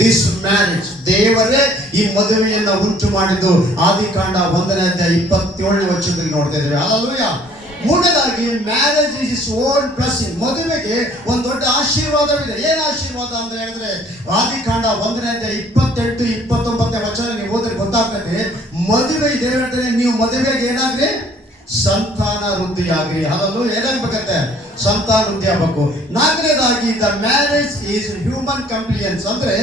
This marriage. ದೇವರೇ ಈ ಮದುವೆಯನ್ನ ಉಂಟು ಮಾಡಿದ್ದು. ಆದಿಕಾಂಡ 1ನೇ ಅಧ್ಯಾಯ 27ನೇ ವಚನದಲ್ಲಿ ನೋಡ್ತಾ ಇದ್ದೇವೆ. ಹಲ್ಲೆಲೂಯಾ. ಮೂರನೇದಾಗಿ marriage is its own blessing. ಮದುವೆಗೆ ಒಂದು ದೊಡ್ಡ ಆಶೀರ್ವಾದವಿದೆ. ಏನು ಆಶೀರ್ವಾದ ಅಂತ ಹೇಳಿದ್ರೆ ಆದಿಕಾಂಡ 1ನೇ ಅಧ್ಯಾಯ 28, 29ನೇ ವಚನ ನೀವು ಓದಿದ್ರೆ ಗೊತ್ತಾಗ್ತದೆ. ಮದುವೆ ದೇವರು ಹೇಳ್ತಾನೆ, ನೀವು ಮದುವೆಗೆ ಏನಾಗ್ರಿ? ಸಂತಾನ ವೃದ್ಧಿಯಾಗ್ರಿ. ಅದಲ್ಲೂ ಏನಾಗ್ಬೇಕಂತೆ? ಸಂತಾನ ವೃದ್ಧಿ ಆಗಬೇಕು. ನಾಲ್ಕನೇದಾಗಿ the marriage is human compliance. ಅಂದ್ರೆ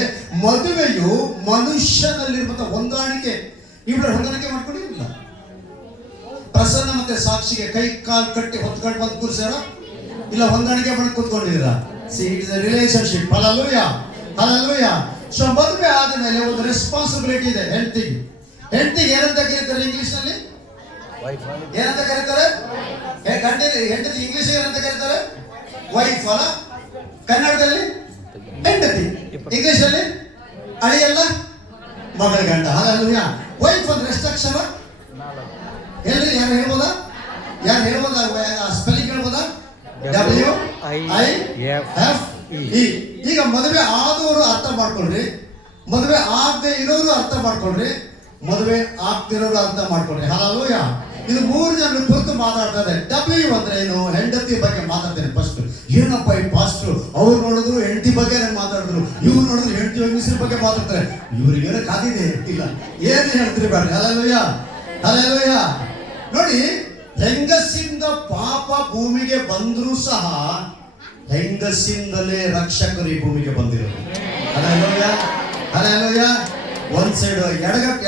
ಮದುವೆಯು ಮನುಷ್ಯನಲ್ಲಿರುವಂತಹ ಹೊಂದಾಣಿಕೆ. ಇಬ್ಬರು ಹೊಂದಾಣಿಕೆ ಮಾಡ್ಕೊಂಡಿರಲಿಲ್ಲ. ಪ್ರಸನ್ನ ಮತ್ತೆ ಸಾಕ್ಷಿಗೆ ಕೈ ಕಾಲು ಕಟ್ಟಿ ಹೊತ್ಕೊಂಡು ಬಂದು ಕೂರ್ಸಾರ ಇಲ್ಲ, ಹೊಂದಾಣಿಕೆ ಮಾಡಿ ಕೂತ್ಕೊಂಡಿದ್ದೀರಾ? It is a relationship. Hallelujah, hallelujah. So ಮದುವೆ ಆದಮೇಲೆ ಒಂದು ರೆಸ್ಪಾನ್ಸಿಬಿಲಿಟಿ ಇದೆ ಹೆಂಡತಿಗೆ. ಹೆಂಡತಿಗೆ ಏನಂತ ಕರೀತಾರೆ ಇಂಗ್ಲಿಷ್ ನಲ್ಲಿ? ಏನಂತ ಕರೀತಾರೆ? ಹೆಂಡತಿ ಇಂಗ್ಲಿಷ್ ಏನಂತ ಕರೀತಾರೆ? ವೈಫ್ ಅಲ್ಲ. ಕನ್ನಡದಲ್ಲಿ ಹೆಂಡತಿ, ಇಂಗ್ಲಿಷ್ ಅಲ್ಲಿ ಅಳಿಯಲ್ಲ, ಮಗಳ ಗಂಡ. ಹಲ್ಲೆಲೂಯಾ. ವೈಫ್ ಅಂದ್ರೆ ಎಷ್ಟು ಅಕ್ಷರ? ಹೇಳ್ರಿ, ಯಾರು ಹೇಳ್ಬೋದಾ? ಯಾರು ಹೇಳ್ಬೋದಾ? ಸ್ಪೆಲ್ಲಿಂಗ್ ಹೇಳ್ಬೋದಾ? WIFE. ಈಗ ಮದುವೆ ಆದವರು ಅರ್ಥ ಮಾಡ್ಕೊಳ್ರಿ, ಮದುವೆ ಆಗದೆ ಇರೋರು ಅರ್ಥ ಮಾಡ್ಕೊಳ್ರಿ, ಮದುವೆ ಆಗ್ತಿರೋರು ಅರ್ಥ ಮಾಡ್ಕೊಳ್ರಿ. ಹಲ್ಲೆಲೂಯಾ. ಇದು 3 ಜನರು ಕುರಿತು ಮಾತಾಡ್ತಾರೆ. W ಅಂದ್ರೆ ಏನು? ಹೆಂಡತಿ ಬಗ್ಗೆ ಮಾತಾಡ್ತೇನೆ ಫಸ್ಟ್. ಏನಪ್ಪ ಈ ಪಾಸ್ಟ್ರು, ಅವ್ರು ನೋಡಿದ್ರು ಹೆಂಡತಿ ಬಗ್ಗೆ ಮಾತಾಡಿದ್ರು, ಇವ್ರು ನೋಡಿದ್ರು ಹೆಂಡತಿ ಹೆಂಗಸರ ಬಗ್ಗೆ ಮಾತಾಡ್ತಾರೆ. ಇವ್ರಿಗೇನೋ ಕಾದಿದೆ ಇಲ್ಲ, ಏನು ಹೇಳ್ತೀರಿ ಬೇಡ್ರಿ. Hallelujah, hallelujah. ನೋಡಿ, ಹೆಂಗಸಿಂದ ಪಾಪ ಭೂಮಿಗೆ ಬಂದರೂ ಸಹ ಹೆಂಗಸಿಂದಲೇ ರಕ್ಷಕರು ಈ ಭೂಮಿಗೆ ಬಂದಿರೋದು. Hallelujah, hallelujah. ಒಂದ್ ಸೈಡ್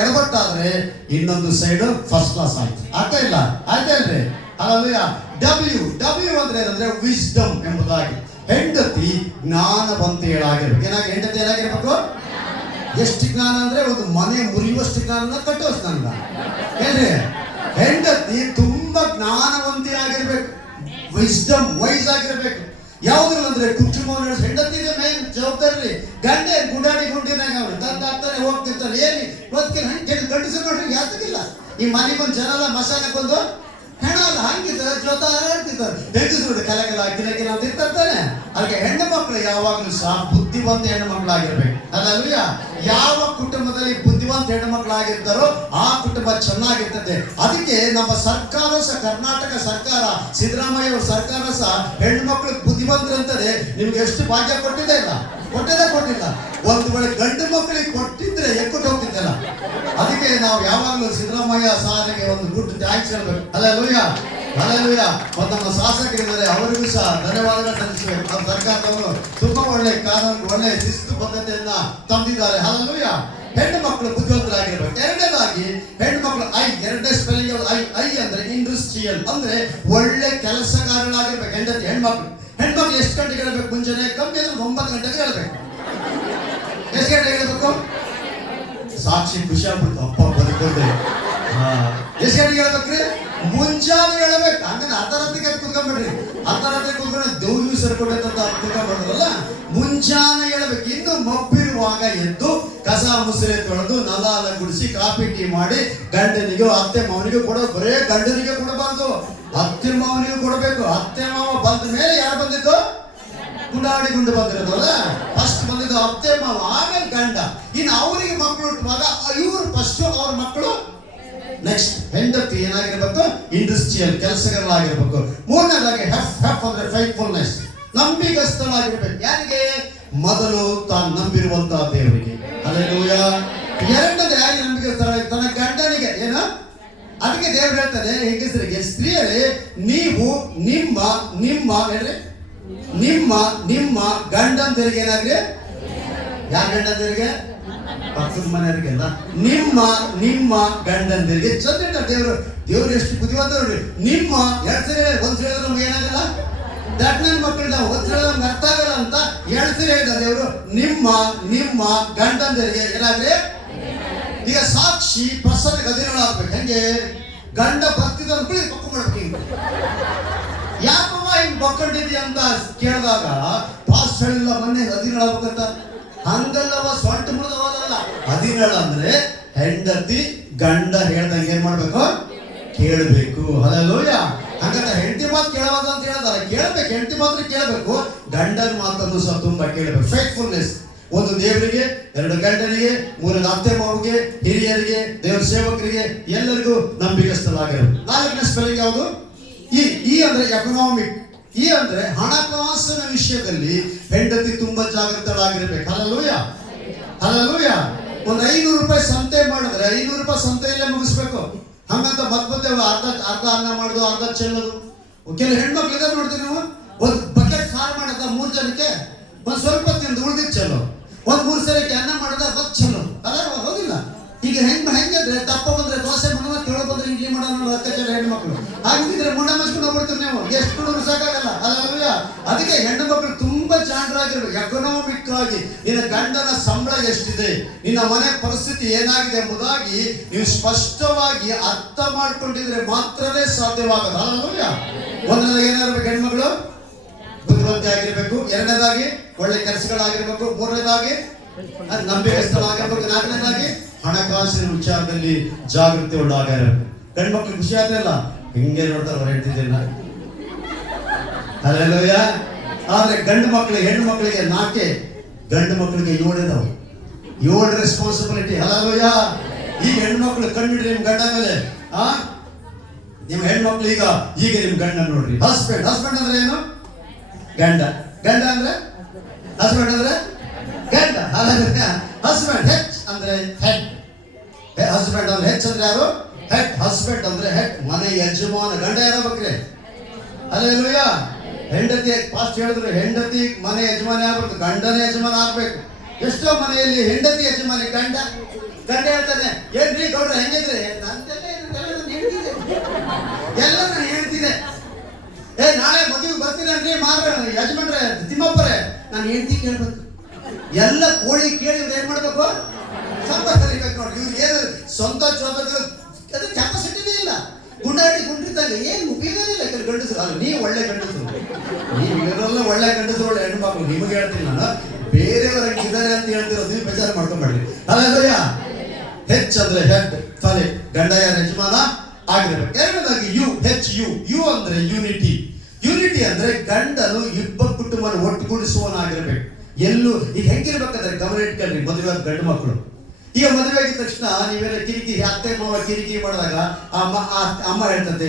ಎಡಬಟ್ಟಾದ್ರೆ ಇನ್ನೊಂದು ಸೈಡ್ ಫಸ್ಟ್ ಕ್ಲಾಸ್ ಆಯ್ತು. ಆಗ್ತಾ ಇಲ್ಲ? ಆಯ್ತಾ ಇಲ್ರಿ? ಹಲ್ಲೆಲೂಯಾ. W ಅಂದ್ರೆ ಏನಂದ್ರೆ ವಿಸ್ಡಮ್ ಎಂಬುದಾಗಿ. ಹೆಂಡತಿ ಜ್ಞಾನವಂತೆಯಾಗಿರ್ಬೇಕು. ಹೆಂಡತಿ ಏನಾಗಿರ್ಬೇಕು? ಎಷ್ಟು ಜ್ಞಾನ ಅಂದ್ರೆ ಒಂದು ಮನೆ ಮುರಿಯುವಷ್ಟು ಜ್ಞಾನ, ಕಟ್ಟುವಷ್ಟು ಜ್ಞಾನ. ಹೇಳ್ರಿ, ಹೆಂಡತಿ ತುಂಬಾ ಜ್ಞಾನವಂತಿ ಆಗಿರ್ಬೇಕು, ವಿಸ್ಡಮ್ ವೈಸ್ ಆಗಿರ್ಬೇಕು. ಯಾವ್ದ್ರಲ್ಲಿ ಅಂದ್ರೆ ಕುಟುಂಬವನ್ನು ಹೆಂಡತಿಗೆ ಮೇನ್ ಜವಾಬ್ದಾರಿ. ಗಂಡ ಗುಂಡಾಡಿ ಗುಂಡಿನಾಗ ಅವ್ರು ತಂದಾಗ್ತಾನೆ ಹೋಗ್ತಿರ್ತಾರೆ. ಏನಿ ಗಂಡಸರು ನೋಡ್ರಿ ಯಾತಕ್ಕಿಲ್ಲ. ಈ ಮನೆಗೊಂದು ಜನ ಎಲ್ಲ ಮಸಾಲಕ್ಕೊಂದು ಹೆಣ ಅಲ್ಲ, ಹಂಗಿದ್ದಾರೆ ಜೊತಾಡ್ತಿರ್ತಾರೆ. ಹೆಂಗಸರು ಕಲಕಲ ಗಿಲಕಿಲ ಅಂತ ಇರ್ತಾನೆ. ಅದಕ್ಕೆ ಹೆಣ್ಣು ಮಕ್ಕಳು ಯಾವಾಗಲೂ ಸಹ ಬುದ್ಧಿವಂತ ಹೆಣ್ಣು ಮಕ್ಕಳಾಗಿರ್ಬೇಕು. ಹಲ್ಲೆಲೂಯಾ. ಯಾವ ಕುಟುಂಬದಲ್ಲಿ ಬುದ್ಧಿವಂತ ಹೆಣ್ಣು ಮಕ್ಕಳಾಗಿರ್ತಾರೋ ಆ ಕುಟುಂಬ ಚೆನ್ನಾಗಿರ್ತದೆ. ಅದಕ್ಕೆ ನಮ್ಮ ಸರ್ಕಾರ ಸಹ, ಕರ್ನಾಟಕ ಸರ್ಕಾರ, ಸಿದ್ದರಾಮಯ್ಯ ಅವರ ಸರ್ಕಾರ ಸಹ ಹೆಣ್ಣು ಮಕ್ಕಳು ಬುದ್ಧಿವಂತರಂತದೆ. ನಿಮ್ಗೆ ಎಷ್ಟು ಭಾಗ್ಯ ಕೊಟ್ಟಿದೆ ಇಲ್ಲ? ಕೊಟ್ಟಿಲ್ಲ. ಒಂದು ವೇಳೆ ಗಂಡು ಮಕ್ಕಳಿಗೆ ಕೊಟ್ಟಿದ್ರೆ ಎಕ್ಕುಟ್ಟು ಹೋಗ್ತಿದ್ದಲ್ಲ. ಅದಕ್ಕೆ ನಾವು ಯಾವಾಗಲೂ ಸಿದ್ದರಾಮಯ್ಯ ಸಾರಿಗೆ ಒಂದು ಗುಡ್ ಥ್ಯಾಂಕ್ಸ್ ಹೇಳ್ಬೇಕು. Hallelujah, hallelujah. ಮತ್ತು ನಮ್ಮ ಶಾಸಕರಿದ್ದಾರೆ, ಅವರಿಗೂ ಸಹ ಧನ್ಯವಾದಗಳು ಸಲ್ಲಿಸಬೇಕು. ನಮ್ಮ ಸರ್ಕಾರದವರು ತುಂಬಾ ಒಳ್ಳೆ ಕಾನೂನು, ಒಳ್ಳೆ ಶಿಸ್ತು ಪದ್ಧತಿಯನ್ನ ತಂದಿದ್ದಾರೆ. ಹಲ್ಲೆಲೂಯಾ. ಹೆಣ್ಣು ಮಕ್ಕಳು ಬುದ್ಧಿವಂತರಾಗಿರ್ಬೇಕು. ಎರಡನೇದಾಗಿ ಹೆಣ್ಣು ಮಕ್ಕಳು ಎರಡನೇ ಸ್ಪೆಲ್ಲಿಂಗ್ ಐ ಅಂದ್ರೆ ಇಂಡಸ್ಟ್ರಿಯಲ್, ಅಂದ್ರೆ ಒಳ್ಳೆ ಕೆಲಸಗಾರರಾಗಿರ್ಬೇಕು. ಹೆಣ್ಮಕ್ಳು ಎಷ್ಟು ಗಂಟೆಗೆ ಹೇಳಬೇಕು? ಮುಂಜಾನೆ ಕಮ್ಮಿ ಅಂದ್ರೆ 9 ಗಂಟೆಗೆ ಹೇಳಬೇಕು. ಎಷ್ಟು ಗಂಟೆಗೆ ಹೇಳಬೇಕು? ಸಾಕ್ಷಿ ಖುಷಿ ಆಗ್ಬಿಡ್ತು, ಅಪ್ಪ ಬದುಕೊಂಡೆ. ಎಷ್ಟು ಗಂಟೆಗೆ ಹೇಳ್ಬೇಕ್ರಿ? ಮುಂಜಾನೆ ಹೇಳಬೇಕು. ಹಂಗಂದ್ರೆ ಅರ್ಧರಾತ್ರಿಗೆ ಕುತ್ಕೊಂಡ್ಬಿಡ್ರಿ. ಅರ್ಧರಾತ್ರಿ ಕುತ್ಕೊಂಡು ದೇವ್ರು ಸರ್ಕೊಂಡಂತ ಕುತ್ಕೊಂಡ್ಬಿಡ್ರಲ್ಲ. ಮುಂಜಾನೆ ಹೇಳಬೇಕು. ಇನ್ನು ಮಬ್ಬಿರುವಾಗ ಎದ್ದು ಕಸ ಮುಸುರೆ ತೊಳೆದು ನೆಲ ಗುಡಿಸಿ ಕಾಫಿ ಟೀ ಮಾಡಿ ಗಂಡನಿಗೂ ಅತ್ತೆ ಮಾವನಿಗೂ ಕೊಡೋ. ಬರೇ ಗಂಡನಿಗೆ ಕೊಡಬಾರ್ದು, ಅತ್ತೆ ಮಾವನಿಗೂ ಕೊಡಬೇಕು. ಅತ್ತೆ ಮಾವ ಬಂದ ಮೇಲೆ ಯಾರು ಬಂದಿದ್ದು? ಗುಂಡಾಡಿ ಗುಂಡು ಬಂದಿರೋದಲ್ಲ. ಫಸ್ಟ್ ಬಂದಿದ್ದು ಅತ್ತೆ ಮಾವ, ಆಮೇಲೆ ಗಂಡ. ಇನ್ನು ಅವರಿಗೆ ಮಕ್ಕಳು ಹುಟ್ಟುವಾಗ ಇವರು ಫಸ್ಟ್, ಅವ್ರ ಮಕ್ಕಳು ನೆಕ್ಸ್ಟ್. ಹೆಂಡತಿ ಏನಾಗಿರ್ಬೇಕು? ಇಂಡಸ್ಟ್ರಿಯಲ್ ಕೆಲಸಗಳಾಗಿರ್ಬೇಕು. ಮೂರನೇದಾಗಿ ಹೆಫ್ ಅಂದ್ರೆ ಫೈತ್ಫುಲ್ನೆಸ್, ನಂಬಿಕಸ್ಥಳಾಗಿರ್ಬೇಕು. ಯಾರಿಗೆ? ಮೊದಲು ತಾನು ನಂಬಿರುವಂತಹ ದೇವರಿಗೆ. ಹಲ್ಲೆಲೂಯಾ. ಎರಡನೇದು ಯಾರಿಗೆ ನಂಬಿಕಸ್ಥಳ? ತನ್ನ ಗಂಡನಿಗೆ. ಏನು? ಅದಕ್ಕೆ ದೇವರು ಹೇಳ್ತಾರೆ ಹೆಂಗಸರಿಗೆ, ಸ್ತ್ರೀಯರೇ ನೀವು ನಿಮ್ಮ ನಿಮ್ಮ ಹೇಳ್ರಿ ನಿಮ್ಮ ನಿಮ್ಮ ಗಂಡಂದಿರಿಗೆ ಏನಾಗ್ರಿ? ಯಾರ ಗಂಡಂದಿರಿಗೆ? ಪಕ್ಕದ ಮನೆಯವರಿಗೆಲ್ಲ. ನಿಮ್ಮ ನಿಮ್ಮ ಗಂಡಂದಿರಿಗೆ. ಚಂದ ದೇವರು ಎಷ್ಟು ಬುದ್ಧಿವಂತ ನೋಡ್ರಿ. ನಿಮ್ಮ ಎರಡು ಸರಿ ಒಂದ್ ಹೇಳಿದ್ರೆ ನಮ್ಗೆ ಏನಾಗಲ್ಲ. ದಟ್ ನನ್ನ ಮಕ್ಕಳು ನಾವು ಒಂದ್ ಹೇಳಿದ್ರೆ ನಮ್ಗೆ ಅರ್ಥ ಆಗಲ್ಲ ಅಂತ 2 ಸರಿ ಹೇಳಿದ ದೇವರು. ನಿಮ್ಮ ನಿಮ್ಮ ಗಂಡಂದಿರಿಗೆ ಏನಾಗ್ರಿ? ಈಗ ಸಾಕ್ಷಿ ಪ್ರಸನ್ನ ಗದಿಗಳಾಗ್ಬೇಕು. ಹೆಂಗೆ? ಗಂಡ ಬರ್ತಿದ್ದ ಅನ್ಕೊಳ್ಳಿ ಪಕ್ಕ ಮಾಡ್ಬೇಕು. ಯಾಕಮ್ಮ ಹಿಂಗ್ ಬಕ್ಕೊಂಡಿದ್ಯಾ ಅಂತ ಕೇಳಿದಾಗ ಪಾಸ್ಟ್ ಹೇಳಿಲ್ಲ, ಮೊನ್ನೆ 17 ಆಗ್ಬೇಕಂತ. ಹಂಗಲ್ಲವ, ಸೊಂಟ ಮುರಿದವಲ್ಲ. 17 ಅಂದ್ರೆ ಹೆಂಡತಿ ಗಂಡ ಹೇಳ್ದಂಗೆ ಏನ್ ಮಾಡ್ಬೇಕು? ಕೇಳಬೇಕು. ಹಲ್ಲೆಲೂಯಾ. ಹಾಗಾದ್ರೆ ಹೆಂಡತಿ ಮಾತು ಕೇಳಬಾರ್ದು ಅಂತ ಹೇಳಿದಾರೆ. ಕೇಳಬೇಕು, ಹೆಂಡತಿ ಮಾತ್ರ ಕೇಳಬೇಕು, ಗಂಡನ ಮಾತನ್ನು ಸಹ ತುಂಬಾ ಕೇಳಬೇಕು. ಫೇತ್ಫುಲ್ನೆಸ್. ಒಂದು ದೇವರಿಗೆ, ಎರಡು ಗಂಡನಿಗೆ, ಮೂರನೇ ಅತ್ತೆ ಮಾವಿಗೆ, ಹಿರಿಯರಿಗೆ, ದೇವರ ಸೇವಕರಿಗೆ ಎಲ್ಲರಿಗೂ ನಂಬಿಕಸ್ಥರಾಗಿರಬೇಕು. 4ನೇ ಸ್ಪೆಲ್ಲಿಂಗ್ ಯಾವುದು? ಈ ಅಂದ್ರೆ ಎಕನಾಮಿಕ್. ಈ ಅಂದ್ರೆ ಹಣಕಾಸಿನ ವಿಷಯದಲ್ಲಿ ಹೆಂಡತಿ ತುಂಬಾ ಜಾಗೃತರಾಗಿರ್ಬೇಕು. Hallelujah, hallelujah. ಒಂದು 500 ರೂಪಾಯಿ ಸಂತೆ ಮಾಡಿದ್ರೆ 500 ರೂಪಾಯಿ ಸಂತೆಯಲ್ಲೇ ಮುಗಿಸ್ಬೇಕು. ಹಂಗಂತ ಮತ್ತೆ ಅರ್ಧ ಅನ್ನ ಮಾಡೋದು, ಅರ್ಧ ಚೆಲ್ಲೋದು. ಕೆಲವು ಹೆಣ್ಮಕ್ಳು ಇದೇ ನೋಡ್ತೀವಿ ನಾವು. ಒಂದು ಬಕೆಟ್ ಸಾರು ಮಾಡದ 3 ಜನಕ್ಕೆ, ಒಂದು ಸ್ವಲ್ಪ ತಿಂದು ಉಳಿದಿದ್ದು ಚೆಲ್ಲೋ, ಒಂದು 3 ಸರಕ್ಕೆ ಅನ್ನ ಮಾಡದ ಬತ್ ಚೆಲ್ಲೋ. ಅಲ್ಲ ಹೋಗಿಲ್ಲ. ಈಗ ಹೆಂಗಂದ್ರೆ ದಪ್ಪ ಬಂದ್ರೆ ದೋಸೆ ಮಾಡೋಣ, ತೆಳು ಬಂದ್ರೆ ಇಡ್ಲಿ ಮಾಡೋಣ, ಅತ್ಯಾಚಾರ ಹೆಣ್ಮಕ್ಳು. ಹಾಗಿದ್ರೆ ಮುಂಡ ಮಸ್ಕೊಂಡು ಹೋಗ್ಬಿಡ್ತೀರಿ ನೀವು. ಎಷ್ಟು ಹುಡುಗರು ಸಾಕಾಗಲ್ಲ. ಅಲ್ಲ, ಅದಕ್ಕೆ ಹೆಣ್ಣು ಮಕ್ಕಳು ತುಂಬಾ ಜಾಣರಾಗಿರ್ಬೇಕು. ಎಕನಾಮಿಕ್ ಆಗಿ ನಿನ್ನ ಗಂಡನ ಸಂಬಳ ಎಷ್ಟಿದೆ, ನಿನ್ನ ಮನೆ ಪರಿಸ್ಥಿತಿ ಏನಾಗಿದೆ ಎಂಬುದಾಗಿ ನೀವು ಸ್ಪಷ್ಟವಾಗಿ ಅರ್ಥ ಮಾಡ್ಕೊಂಡಿದ್ರೆ ಮಾತ್ರನೇ ಸಾಧ್ಯವಾಗದು. ಅಲ್ಲ, ಒಂದನೇದಾಗಿ ಏನಾಗಬೇಕು? ಹೆಣ್ಮಕ್ಳು ಬುದ್ಧಿವಂತೆ ಆಗಿರ್ಬೇಕು. ಎರಡನೇದಾಗಿ ಒಳ್ಳೆ ಕೆಲಸಗಳಾಗಿರ್ಬೇಕು. ಮೂರನೇದಾಗಿ ನಂಬಿಕೆಸ್ಥರಾಗಿರ್ಬೇಕು. 4ನೇದಾಗಿ ಹಣಕಾಸಿನ ವಿಚಾರದಲ್ಲಿ ಜಾಗೃತಿ ಉಳ್ಳಾಗಿರಬೇಕು. ಗಂಡ್ಮಕ್ಳು ಖುಷಿ ಆದ್ರಲ್ಲ, ಹಿಂಗೆ ನೋಡ್ತಾರೆ ಅವ್ರು ಹೇಳ್ತಿದ್ದಿಲ್ಲ. ಹಲ್ಲೆಲೂಯ. ಆದ್ರೆ ಗಂಡು ಮಕ್ಕಳಿಗೆ, ಹೆಣ್ಣು ಮಕ್ಕಳಿಗೆ 4, ಗಂಡು ಮಕ್ಕಳಿಗೆ 7 ಇದಾವೆ. 7 ರೆಸ್ಪಾನ್ಸಿಬಿಲಿಟಿ. ಹಲ್ಲೆಲೂಯ. ಈಗ ಹೆಣ್ಮಕ್ಳು ಕಣ್ಣಿಡ್ರಿ ನಿಮ್ ಗಂಡ ಮೇಲೆ. ನಿಮ್ಮ ಹೆಣ್ಮಕ್ಳು ಈಗ ನಿಮ್ ಗಂಡ ನೋಡ್ರಿ. ಹಸ್ಬೆಂಡ್ ಅಂದ್ರೆ ಏನು? ಗಂಡ. ಗಂಡ ಅಂದ್ರೆ ಹಸ್ಬೆಂಡ್ ಅಂದ್ರೆ ಗಂಡ. ಹಸ್ಬೆಂಡ್ ಹೆಚ್ ಅಂದ್ರೆ ಹೆಡ್. ಹಸ್ಬೆಂಡ್ ಅಂದ್ರೆ ಹೆಚ್ ಅಂದ್ರೆ ಯಾರು? ಹೆಡ್. ಹಸ್ಬೆಂಡ್ ಅಂದ್ರೆ ಹೆಡ್, ಮನೆ ಯಜಮಾನ. ಗಂಡ ಯಾರಾಗ್ಬೇಕ್ರಿ? ಹಲ್ಲೆಲೂಯಾ. ಹೆಂಡತಿ ಫಾಸ್ಟ್ ಹೇಳಿದ್ರು, ಹೆಂಡತಿ ಮನೆ ಯಜಮಾನಿ ಆಗ್ಬೇಕು, ಗಂಡನೇ ಯಜಮಾನ ಆಗ್ಬೇಕು. ಎಷ್ಟೋ ಮನೆಯಲ್ಲಿ ಹೆಂಡತಿ ಯಜಮಾನಿ, ಗಂಡ ಹೇಳ್ತಾನೆ, ಏನ್ರಿ ಗೌಡ್ರ ಹೆಂಗಿದ್ರೆ, ಎಲ್ಲ ನಾನು ಹೇಳ್ತಿದ್ದೆ. ನಾಳೆ ಮದುವೆ ಬರ್ತೀರನ್ರಿ ಮಾತ್ರ ಯಜಮಾನ್ರೆ ತಿಮ್ಮಪ್ಪರೇ, ನಾನು ಹೆಂಡತಿ ಕೇಳ್ಬೇಕು. ಎಲ್ಲ ಕೋಳಿ ಕೇಳಿದ್ರೆ ಏನ್ ಮಾಡ್ಬೇಕು? ಸಂಪರ್ಕ ಕಲಿಬೇಕು ನೋಡ್ರಿ. ಇವ್ರು ಏನು ಸ್ವಂತ ಜವಾಬ್ದಾರಿ ಅದು ಕೆಪಾಸಿಟಿನೇ ಇಲ್ಲ. ಗುಂಡಾಡಿ ಗುಂಡಿದ್ದಾಗ ಏನು ಉಪಯೋಗನಿಲ್ಲ. ಕೆಲವು ಗಂಡಸರು ಅಲ್ಲ, ನೀವು ಒಳ್ಳೆ ಗಂಡಸರು, ನೀವು ಇವರೆಲ್ಲ ಒಳ್ಳೆ ಗಂಡಸರು, ಒಳ್ಳೆ ಹೆಣ್ಣು ಮಕ್ಕಳು. ನಿಮಗೆ ಹೇಳ್ತೀನಿ ನಾನು, ಬೇರೆಯವರಿಗೆ ಇದ್ದಾರೆ ಅಂತ ಹೇಳ್ತಿರೋದು ನೀವು ಬೇಜಾರು ಮಾಡ್ಕೊಂಡ್ಬೇಡ್ರಿ. ಅಲ್ಲಯ್ಯ. ಹೆಚ್ ಅಂದ್ರೆ ಹೆಡ್, ತಲೆ. ಗಂಡ ಯಾರ ಯಜಮಾನ ಆಗಿರ್ಬೇಕು. ಎರಡನೇದಾಗಿ ಯು ಅಂದ್ರೆ ಯೂನಿಟಿ. ಯೂನಿಟಿ ಅಂದ್ರೆ ಗಂಡನು ಇಬ್ಬ ಕುಟುಂಬನ ಒಟ್ಟುಗೂಡಿಸುವನಾಗಿರ್ಬೇಕು. ಎಲ್ಲೂ ಈಗ ಹೆಂಗಿರ್ಬೇಕಂದ್ರೆ ಗಮನ ಇಟ್ಕೊಳ್ರಿ. ಮದುವೆ ಗಂಡು ಮಕ್ಕಳು ಈಗ ಮದುವೆ ಆಗಿದ ತಕ್ಷಣ ನೀವೆಲ್ಲ ಕಿರಿಕಿರಿ, ಅತ್ತೆ ಮಾವ ಕಿರಿಕಿರಿ ಮಾಡಿದಾಗ ಅಮ್ಮ ಹೇಳ್ತಂತೆ,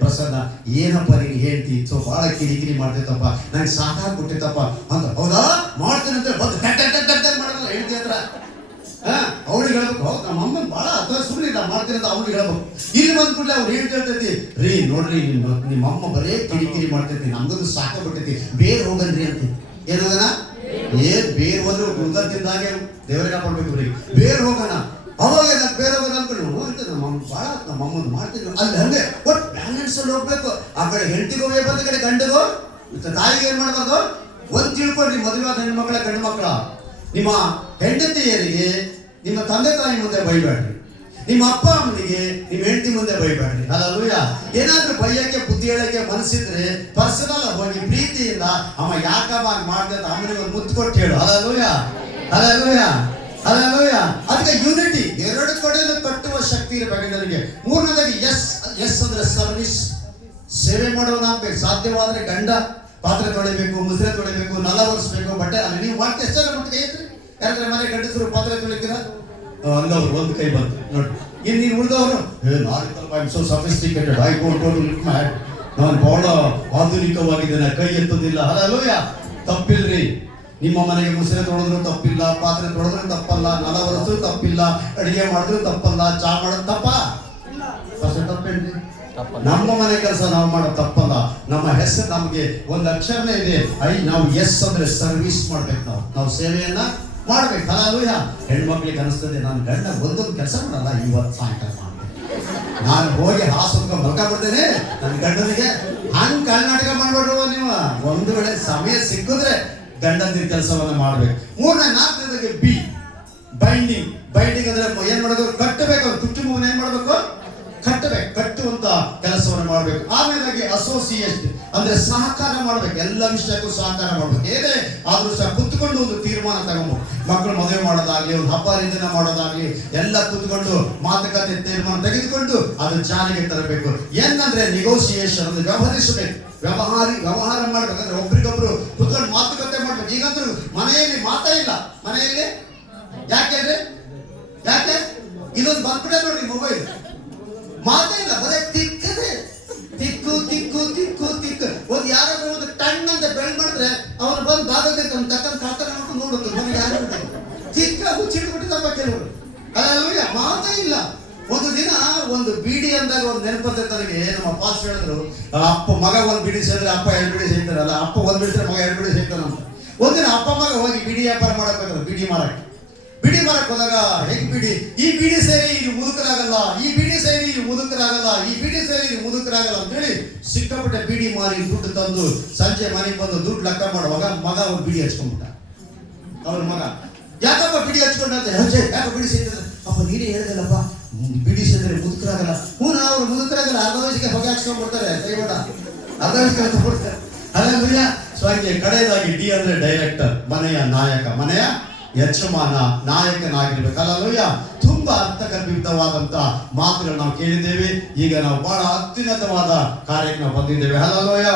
ಪ್ರಸನ್ನ ಏನಪ್ಪ ನೀನು ಹೇಳ್ತಿ, ಸೊ ಬಹಳ ಕಿರಿಕಿರಿ ಮಾಡ್ತೈತಪ್ಪ, ನಂಗೆ ಸಾಕಾಗ್ಬಿಟ್ಟಿತ್ತಪ್ಪ ಅಂತ. ಹೌದಾ ಮಾಡ್ತೇನಂತ ಬಂದು ಮಾಡಲ್ಲ ಹೇಳ್ತಿ ಹತ್ರ. ಅವ್ರಿಗೆ ಹೇಳ್ಬೇಕು, ಹೌದು ನಮ್ಮ ಅಮ್ಮನ ಬಹಳ ಅಥವಾ ಸುಮ್ಮನಿಲ್ಲ ಮಾಡ್ತೀನಿ ಅಂತ ಅವ್ರಿಗೆ ಹೇಳ್ಬೇಕು. ಇಲ್ಲಿ ಬಂದ್ ಕೂಡಲೇ ಅವ್ರು ಏನ್ ಕೇಳ್ತೈತಿ, ರೀ ನೋಡ್ರಿ ನಿಮ್ಮ ಅಮ್ಮ ಬರೇ ಕಿರಿಕಿರಿ ಮಾಡ್ತೈತಿ, ನಮ್ಗದು ಸಾಕಾಗ್ಬಿಟ್ಟೈತಿ, ಬೇರೆ ಹೋಗನ್ರಿ ಅಂತ. ಏನೋಗನ ಬೇರೆ ಹೋದ್ರೆ ಉಗತ್ತಿಂದಾಗೆ ದೇವರಿಗೆ ಕೊಡ್ಬೇಕು ರೀ, ಬೇರೆ ಹೋಗೋಣ. ಅವಾಗ ಬೇರೆ ಹೋಗೋಣ ಅನ್ಕೊಂಡು ನಮ್ಮ ಅಮ್ಮನ ಮಾಡ್ತಿದ್ವಿ ಅಲ್ಲಿ. ಹಂಗೆ ಒಟ್ಟು ಬ್ಯಾಲೆನ್ಸ್ ಅಲ್ಲಿ ಹೋಗ್ಬೇಕು. ಆ ಕಡೆ ಹೆಂಡತಿಗೂ ಬಂದ ಕಡೆ ಗಂಡಗೋ ತಾಯಿಗೆ ಏನ್ ಮಾಡ್ಬಾರ್ದು. ಒಂದ್ ತಿಳ್ಕೊಡ್ರಿ, ಮದುವೆ ಆದ ಹೆಣ್ಮಕ್ಳ ಗಂಡು ಮಕ್ಕಳ, ನಿಮ್ಮ ಹೆಂಡತಿಯರಿಗೆ ನಿಮ್ಮ ತಂದೆ ತಾಯಿ ಮುಂದೆ ಬೈಬೇಡ್ರಿ, ನಿಮ್ಮ ಅಪ್ಪ ಅಮ್ಮನಿಗೆ ನಿಮ್ಮ ಹೆಂಡತಿ ಮುಂದೆ ಬೈಬೇಡ್ರಿ. ಹಲ್ಲೆಲೂಯಾ. ಏನಾದ್ರೂ ಬೈಯಕ್ಕೆ ಬುದ್ಧಿ ಹೇಳಕ್ಕೆ ಮನಸ್ಸಿದ್ರೆ ಪರ್ಸನಲ್ ಹೋಗಿ ಪ್ರೀತಿಯಿಂದ ಅಮ್ಮ ಯಾಕಮ್ಮ ಮಾಡ್ದೆ ಅಂತ ಅಮ್ಮನಿಗೆ ಒಂದು ಮುತ್ತು ಕೊಟ್ಟು ಹೇಳು. Hallelujah, hallelujah, hallelujah. ಅದಕ್ಕೆ ಯೂನಿಟಿ, 2 ಕಡೆಯನ್ನು ಕಟ್ಟುವ ಶಕ್ತಿ ಇರಬೇಕು ನನಗೆ. ಮೂರನೇದಾಗಿ ಎಸ್ ಅಂದ್ರೆ ಸರ್ವಿಸ್, ಸೇವೆ ಮಾಡೋನಾಗ್ಬೇಕು. ಸಾಧ್ಯವಾದ್ರೆ ಗಂಡ ಪಾತ್ರೆ ತೊಳಿಬೇಕು, ಮುಸ್ರೆ ತೊಳಿಬೇಕು, ನೆಲ ಒರೆಸ್ಬೇಕು, ಬಟ್ಟೆ ಅಲ್ಲಿ ನೀವು ಮಾಡ್ತೀವಿ. ಎಷ್ಟರ ಮಟ್ಟಿಗೆ ಐತ್ರಿ? ಯಾಕಂದ್ರೆ ಮನೆ ಗಂಡಸರು ಪಾತ್ರೆ ತೊಳಿತೀರಾ ಅಂದವ್ರು ಒಂದು ಕೈ ಬಂತು ನೋಡಿ. ಇನ್ನು ನೀನು ಉಳಿದವರು so sophisticated, I want to lift my hand, ನಾನು ಬಹಳ ಆಧುನಿಕವಾಗಿದ್ದೇನೆ, ಕೈ ಎತ್ತೋದಿಲ್ಲ. ಹಲ್ಲೆಲೂಯಾ. ತಪ್ಪಿಲ್ರಿ. ನಿಮ್ಮ ಮನೆಗೆ ಮುಸ್ರೆ ತೊಳೆದ್ರು ತಪ್ಪಿಲ್ಲ, ಪಾತ್ರೆ ತೊಳೆದ್ರು ತಪ್ಪಲ್ಲ, ನೆಲ ಒರೆಸಿದ್ರು ತಪ್ಪಿಲ್ಲ, ಅಡಿಗೆ ಮಾಡಿದ್ರು ತಪ್ಪಲ್ಲ, ಚಾ ಮಾಡೋದು ತಪ್ಪೇನ್ರಿ? ನಮ್ಮ ಮನೆ ಕೆಲಸ ನಾವು ಮಾಡೋದು ತಪ್ಪಲ್ಲ. ನಮ್ಮ ಹೆಸರು ನಮಗೆ ಒಂದು ಅಕ್ಷರನೇ ಇದೆ, ನಾವು ಎಸ್ ಅಂದ್ರೆ ಸರ್ವಿಸ್ ಮಾಡ್ಬೇಕು. ನಾವು ಸೇವೆಯನ್ನ ಮಾಡ್ಬೇಕು. ಹಲ್ಲೆಲೂಯಾ. ಹೆಣ್ಮಕ್ಳಿಗೆ ಅನಿಸ್ತದೆ, ನಾನು ಗಂಡ ಒಂದೊಂದು ಕೆಲಸ ಮಾಡಲ್ಲ, ಇವತ್ತು ಸಾಯಂಕಾಲ ಮಾಡ್ಬೇಕು, ನಾನು ಹೋಗಿ ಹಾಸೊಂದ್ಕೊಂಡು ಮಲ್ಕೊಂಡ್ಬಿಡ್ತೇನೆ ನನ್ನ ಗಂಡನಿಗೆ. ಹಂಗೆ ಕರ್ನಾಟಕ ಮಾಡ್ಬಿಡ್ರುವ ನೀವು. ಒಂದು ವೇಳೆ ಸಮಯ ಸಿಕ್ಕಿದ್ರೆ ಗಂಡಂದಿನ ಕೆಲಸವನ್ನ ಮಾಡ್ಬೇಕು. 3ನೇ 4ನೇದಾಗಿ ಬೈಂಡಿಂಗ್. ಬೈಂಡಿಂಗ್ ಅಂದ್ರೆ ಏನ್ ಮಾಡಬೇಕು? ಕಟ್ಟಬೇಕು. ತುಟ್ಟಿ ಮೂವನ್ನ ಏನ್ ಮಾಡ್ಬೇಕು? ಕಟ್ಟಬೇಕು. ಕಟ್ಟುವಂತ ಕೆಲಸವನ್ನು ಮಾಡ್ಬೇಕು. ಆಮೇಲೆ ಅಸೋಸಿಯೇಟ್ ಅಂದ್ರೆ ಸಹಕಾರ ಮಾಡ್ಬೇಕು. ಎಲ್ಲ ವಿಷಯಕ್ಕೂ ಸಹಕಾರ ಮಾಡ್ಬೇಕು. ಏನೇ ಆದ್ರೂ ಸಹ ಕುತ್ಕೊಂಡು ಒಂದು ತೀರ್ಮಾನ ತಗೊಂಡ್ಬೇಕು. ಮಕ್ಕಳು ಮದುವೆ ಮಾಡೋದಾಗ್ಲಿ, ಒಂದು ಹಬ್ಬ ಹರಿದಿನ ಮಾಡೋದಾಗ್ಲಿ, ಎಲ್ಲ ಕೂತ್ಕೊಂಡು ಮಾತುಕತೆ ತೀರ್ಮಾನ ತೆಗೆದುಕೊಂಡು ಅದು ಜಾರಿಗೆ ತರಬೇಕು. ಏನಂದ್ರೆ ನೆಗೋಸಿಯೇಷನ್, ಅದು ವ್ಯವಹರಿಸಬೇಕು. ವ್ಯವಹಾರ ಮಾಡ್ಬೇಕಂದ್ರೆ ಒಬ್ರಿಗೊಬ್ರು ಕೂತ್ಕೊಂಡು ಮಾತುಕತೆ ಮಾಡ್ಬೇಕು. ಈಗಂದ್ರೂ ಮನೆಯಲ್ಲಿ ಮಾತಾ ಇಲ್ಲ. ಮನೆಯಲ್ಲಿ ಯಾಕೆ ಇದೊಂದು ಬಂದ್ಬಿಟ್ಟೆ ನೋಡಿ, ಮೊಬೈಲ್ ಮಾತೇ ಇಲ್ಲ, ಬರೀ ತಿಕ್ಕದೆ ತಿಕ್ಕು ತಿಕ್ಕು ತಿಕ್ಕು ತಿಕ್ಕು. ಒಂದು ಯಾರಾದ್ರೂ ಒಂದು ಟಣ್ ಅಂತ ಬೆಳ್ ಮಾಡಿದ್ರೆ ಅವ್ರು ಬಂದು ಬಾಗೋದಕ್ಕೆ ಒಂದು ತಕ್ಕಂತ ಕಾತರ ನೋಡುದು ಮನೆಗೆ ಯಾರು ಚಿಕ್ಕ ಹುಚ್ಚಿಟ್ಬಿಟ್ಟಿದ್ದಪ್ಪ ಕೆಲವರು. ಅಲ್ಲ, ಮಾತೇ ಇಲ್ಲ. ಒಂದು ದಿನ ಒಂದು ಬೀಡಿ ಅಂದಾಗ ಒಂದು ನೆನಪತ್ತೆ ನನಗೆ. ನಮ್ಮ ಪಾಸ್ ಹೇಳಿದ್ರು, ಅಪ್ಪ ಮಗ ಒಂದು ಬೀಡಿ ಸೇರಿದ್ರೆ ಅಪ್ಪ 2 ಬೀಡಿ ಸೇರ್ತಾರಲ್ಲ, ಅಪ್ಪ ಒಂದು ಬಿಡಿಸಿದ್ರೆ ಮಗ 2 ಬೀಡಿ ಸೇರ್ತಾನಂತ. ಒಂದಿನ ಅಪ್ಪ ಮಗ ಹೋಗಿ ಬೀಡಿ ವ್ಯಾಪಾರ ಮಾಡಬೇಕಾದ್ರೆ ಬೀಡಿ ಮಾರಕ್ಕೆ ಹೋದಾಗ, ಹೇಗೆ ಬೀಡಿ, ಈ ಬೀಡಿ ಸೇರಿ ಇಲ್ಲಿ ಮುದುಕರಾಗಲ್ಲ, ಈ ಬೀಡಿ ಸೇರಿ ಇಲ್ಲಿ ಮುದುಕರಾಗಲ್ಲ, ಈ ಬೀಡಿ ಸೇರಿ ಇಲ್ಲಿ ಮುದುಕರಾಗಲ್ಲ ಅಂತೇಳಿ ಸಿಕ್ಕಾಪಟ್ಟೆ ಬೀಡಿ ಮಾರಿ ದುಡ್ಡು ತಂದು ಸಂಜೆ ಮನೆಗೆ ಬಂದು ದುಡ್ಡು ಲೆಕ್ಕ ಮಾಡುವಾಗ ಮಗ ಅವ್ರು ಬೀಡಿ ಹಚ್ಕೊಂಡ್ಬಿಟ್ಟ. ಅವ್ರ ಮಗ, ಯಾಕಪ್ಪ ಬೀಡಿ ಹಚ್ಕೊಂಡ ಅಂತ, ಯಾಕೆ ಬೀಡಿ ಸೇರಿದ್ರೆ, ಅಪ್ಪ ನೀನೇ ಹೇಳಿದಲ್ಲಪ್ಪ ಬೀಡಿ ಸೇರಿದ್ರೆ ಮುದುಕರಾಗಲ್ಲ. ಅವ್ರು ಮುದುಕರಾಗಲ್ಲ, ಅರ್ಧ ವಯಸ್ಸಿಗೆ ಹೊಗೆ ಹಾಕ್ಸ್ಕೊಂಡ್ಬಿಡ್ತಾರೆ, ಕೈವಾಡ ಅರ್ಧ ವಯಸ್ಸಿಗೆ ಹಚ್ಕೊಂಡ್ಬಿಡ್ತಾರೆ. ಅಲ್ಲ ಸೊ ಹಾಗೆ ಕಡೆಯದಾಗಿ ಡಿ ಅಂದ್ರೆ ಡೈರೆಕ್ಟರ್, ಮನೆಯ ನಾಯಕ, ಮನೆಯ ಯಜಮಾನ, ನಾಯಕನಾಗಿರ್ಬೇಕು. ಅಲ್ಲೂಯ್ಯ, ತುಂಬಾ ಅರ್ಥಗರ್ಭಿತವಾದಂತ ಮಾತುಗಳು ನಾವು ಕೇಳಿದ್ದೇವೆ. ಈಗ ನಾವು ಬಹಳ ಅತ್ಯುನ್ನತವಾದ ಕಾರ್ಯಕ್ಕೆ ನಾವು ಬಂದಿದ್ದೇವೆ. ಅಲ್ಲೂಯ್ಯ.